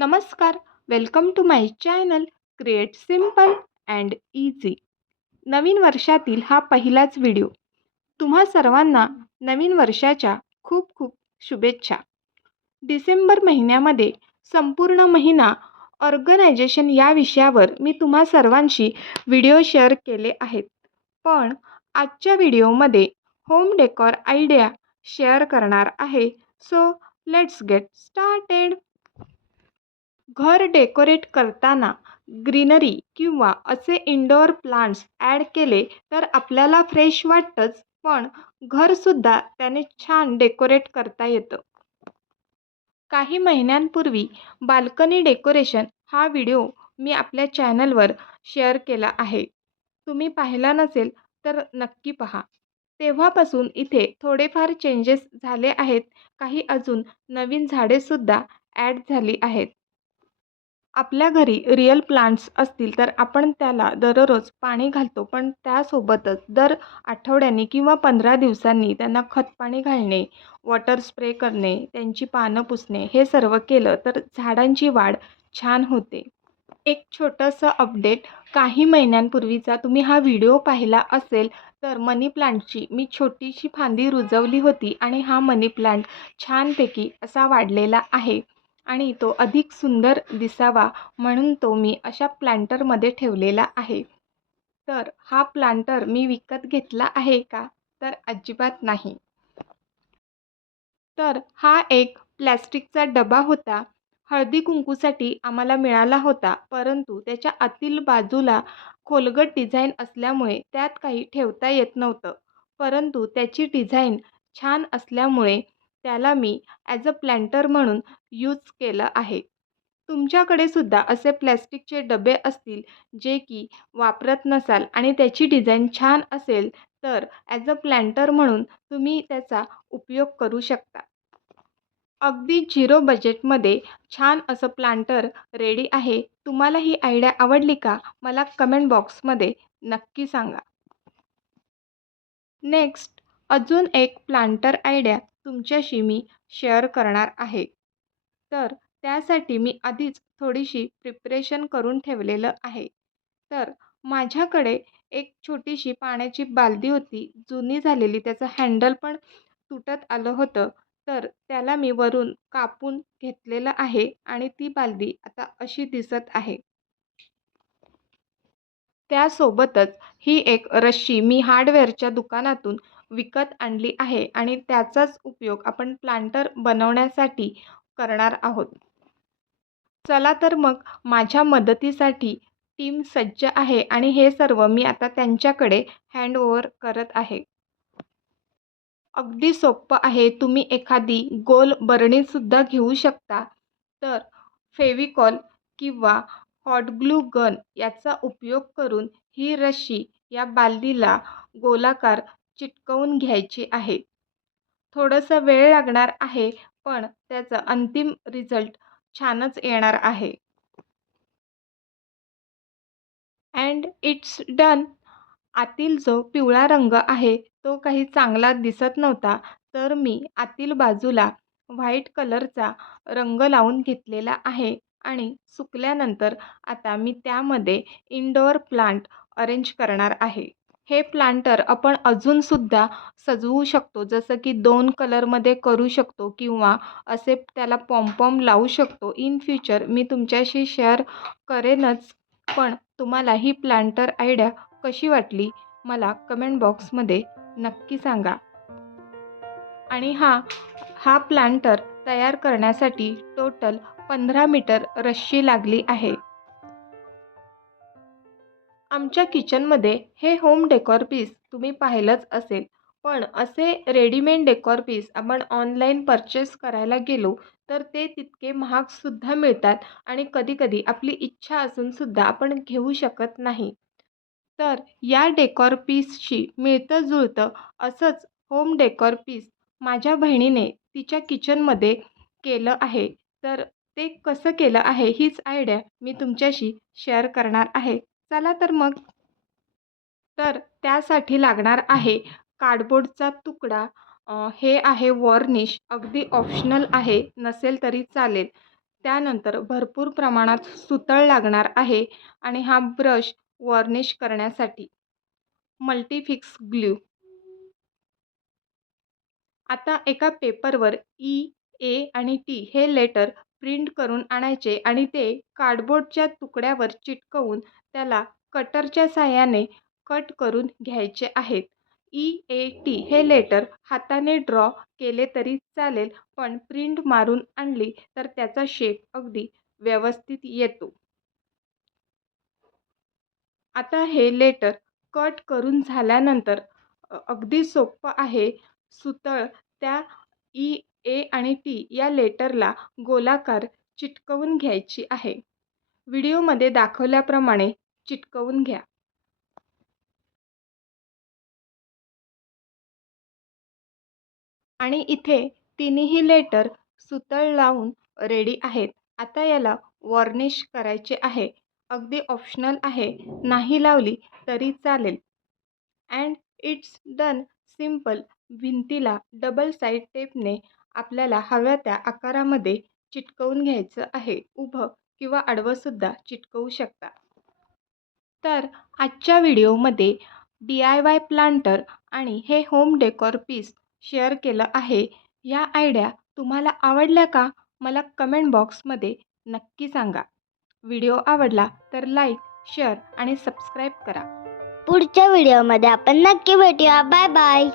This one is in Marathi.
नमस्कार welcome to my channel create simple and easy नवीन वर्षातील हा पहिलाच व्हिडिओ तुम्हा सर्वांना नवीन वर्षाच्या खूप खूप शुभेच्छा. डिसेंबर महिन्यामध्ये संपूर्ण महिना ऑर्गनायझेशन या विषयावर मी तुम्हा सर्वांशी व्हिडिओ शेअर केले आहेत. पण आजच्या व्हिडिओमध्ये होम डेकॉर आयडिया शेअर करणार आहे. सो लेट्स गेट स्टार्टेड घर डेकोरेट करताना ग्रीनरी किंवा असे इनडोअर प्लांट्स ॲड केले तर आपल्याला फ्रेश वाटतंच पण घरसुद्धा त्याने छान डेकोरेट करता येतं. काही महिन्यांपूर्वी बाल्कनी डेकोरेशन हा व्हिडिओ मी आपल्या चॅनलवर शेअर केला आहे. तुम्ही पाहिला नसेल तर नक्की पहा. तेव्हापासून इथे थोडेफार चेंजेस झाले आहेत. काही अजून नवीन झाडेसुद्धा ॲड झाली आहेत. आपल्या घरी रिअल प्लांट्स असतील तर आपण त्याला दररोज पाणी घालतो. पण त्यासोबतच दर आठवड्यांनी किंवा पंधरा दिवसांनी त्यांना खतपाणी घालणे वॉटर स्प्रे करणे त्यांची पानं पुसणे हे सर्व केलं तर झाडांची वाढ छान होते. एक छोटंसं अपडेट काही महिन्यांपूर्वीचा तुम्ही हा व्हिडिओ पाहिला असेल तर मनी प्लांटची मी छोटीशी फांदी रुजवली होती आणि हा मनी प्लांट छानपैकी असा वाढलेला आहे. आणि तो अधिक सुंदर दिसावा म्हणून तो मी अशा प्लांटरमध्ये ठेवलेला आहे. तर हा प्लांटर मी विकत घेतला आहे का? तर अजिबात नाही. तर हा एक प्लॅस्टिकचा डबा होता. हळदी कुंकूसाठी आम्हाला मिळाला होता परंतु त्याच्या आतील बाजूला खोलगट डिझाईन असल्यामुळे त्यात काही ठेवता येत नव्हतं. परंतु त्याची डिझाईन छान असल्यामुळे त्याला मी ॲज अ प्लॅन्टर म्हणून यूज केलं आहे. तुमच्याकडे सुद्धा असे प्लॅस्टिकचे डबे असतील जे की वापरत नसाल आणि त्याची डिझाईन छान असेल तर ॲज अ प्लॅन्टर म्हणून तुम्ही त्याचा उपयोग करू शकता. अगदी झिरो बजेटमध्ये छान असं प्लांटर रेडी आहे. तुम्हाला ही आयडिया आवडली का? मला कमेंट बॉक्समध्ये नक्की सांगा. नेक्स्ट अजून एक प्लांटर आयडिया तुमच्याशी मी शेअर करणार आहे. तर त्यासाठी मी आधीच थोडीशी प्रिपरेशन करून ठेवलेलं आहे. तर माझ्याकडे एक छोटीशी पाण्याची बालदी होती जुनी झालेली त्याचं हँडल पण तुटत आलं होतं. तर त्याला मी वरून कापून घेतलेलं आहे आणि ती बालदी आता अशी दिसत आहे. त्यासोबतच ही एक रश्शी मी हार्डवेअरच्या दुकानातून विकत आणली आहे आणि त्याचाच उपयोग आपण प्लांटर बनवण्यासाठी करणार आहोत. चला तर मग माझ्या मदतीसाठी टीम सज्ज आहे आणि हे सर्व मी आता त्यांच्याकडे हँडओव्हर करत आहे. अगदी सोपं आहे. तुम्ही एखादी गोल बरणीसुद्धा घेऊ शकता. तर फेविकॉल किंवा हॉटग्लू गन याचा उपयोग करून ही रश्शी या बालदीला गोलाकार चिटकवून घ्यायची आहे. थोडंसं वेळ लागणार आहे पण त्याचं अंतिम रिझल्ट छानच येणार आहे. And it's done. आतील जो पिवळा रंग आहे तो काही चांगला दिसत नव्हता तर मी आतील बाजूला व्हाईट कलरचा रंग लावून घेतलेला आहे आणि सुकल्यानंतर आता मी त्यामध्ये इंडोअर प्लांट अरेंज करणार आहे. हे प्लांटर आपण अजूनसुद्धा सजवू शकतो. जसं की दोन कलरमध्ये करू शकतो किंवा असे त्याला पॉम्पॉम लावू शकतो. इन फ्युचर मी तुमच्याशी शेअर करेनच पण तुम्हाला ही प्लांटर आयडिया कशी वाटली मला कमेंट बॉक्समध्ये नक्की सांगा. आणि हा हा प्लांटर तयार करण्यासाठी टोटल पंधरा मीटर रश्शी लागली आहे. आमच्या किचनमध्ये हे होम डेकॉर पीस तुम्ही पाहिलंच असेल. पण असे रेडीमेड डेकॉर पीस आपण ऑनलाईन परचेस करायला गेलो तर ते तितके महागसुद्धा मिळतात आणि कधीकधी आपली इच्छा असूनसुद्धा आपण घेऊ शकत नाही. तर या डेकॉर पीसशी मिळतं जुळतं असंच होम डेकॉर पीस माझ्या बहिणीने तिच्या किचनमध्ये केलं आहे. तर ते कसं केलं आहे हीच आयडिया मी तुमच्याशी शेअर करणार आहे. चला तर मग. तर त्यासाठी लागणार आहे कार्डबोर्डचा तुकडा. हे आहे वॉर्निश अगदी ऑप्शनल आहे नसेल तरी चालेल. त्यानंतर भरपूर प्रमाणात सुतळ लागणार आहे आणि हा ब्रश वॉर्निश करण्यासाठी. मल्टीफिक्स ग्ल्यू आता एका पेपरवर ई ए आणि टी हे लेटर प्रिंट करून आणायचे आणि ते कार्डबोर्डच्या तुकड्यावर चिटकवून त्याला कटरच्या साह्याने कट करून घ्यायचे आहेत. ई ए टी हे लेटर हाताने ड्रॉ केले तरी चालेल पण प्रिंट मारून आणली तर त्याचा शेप अगदी व्यवस्थित येतो. आता हे लेटर कट करून झाल्यानंतर अगदी सोपं आहे. सुतळ त्या ई ए आणि टी या लेटरला गोलाकार चिटकवून घ्यायची आहे. व्हिडिओमध्ये दाखवल्याप्रमाणे चिटकवून घ्या. आणि इथे तिन्ही लेटर सुतळ लावून रेडी आहेत. आता याला वॉर्निश करायचे आहे. अगदी ऑप्शनल आहे. नाही लावली तरी चालेल. अँड इट्स डन सिंपल भिंतीला डबल साईड टेपने आपल्याला हव्या त्या आकारामध्ये चिटकवून घ्यायचं आहे. उभं किंवा आडवंसुद्धा चिटकवू शकता तर आजच्या व्हिडिओमध्ये डी आय वाय प्लांटर आणि हे होम डेकोर पीस शेअर केलं आहे. या आयडिया तुम्हाला आवडल्या का? मला कमेंट बॉक्समध्ये नक्की सांगा. व्हिडिओ आवडला तर लाईक शेअर आणि सबस्क्राईब करा. पुढच्या व्हिडिओमध्ये आपण नक्की भेटूया. Bye bye.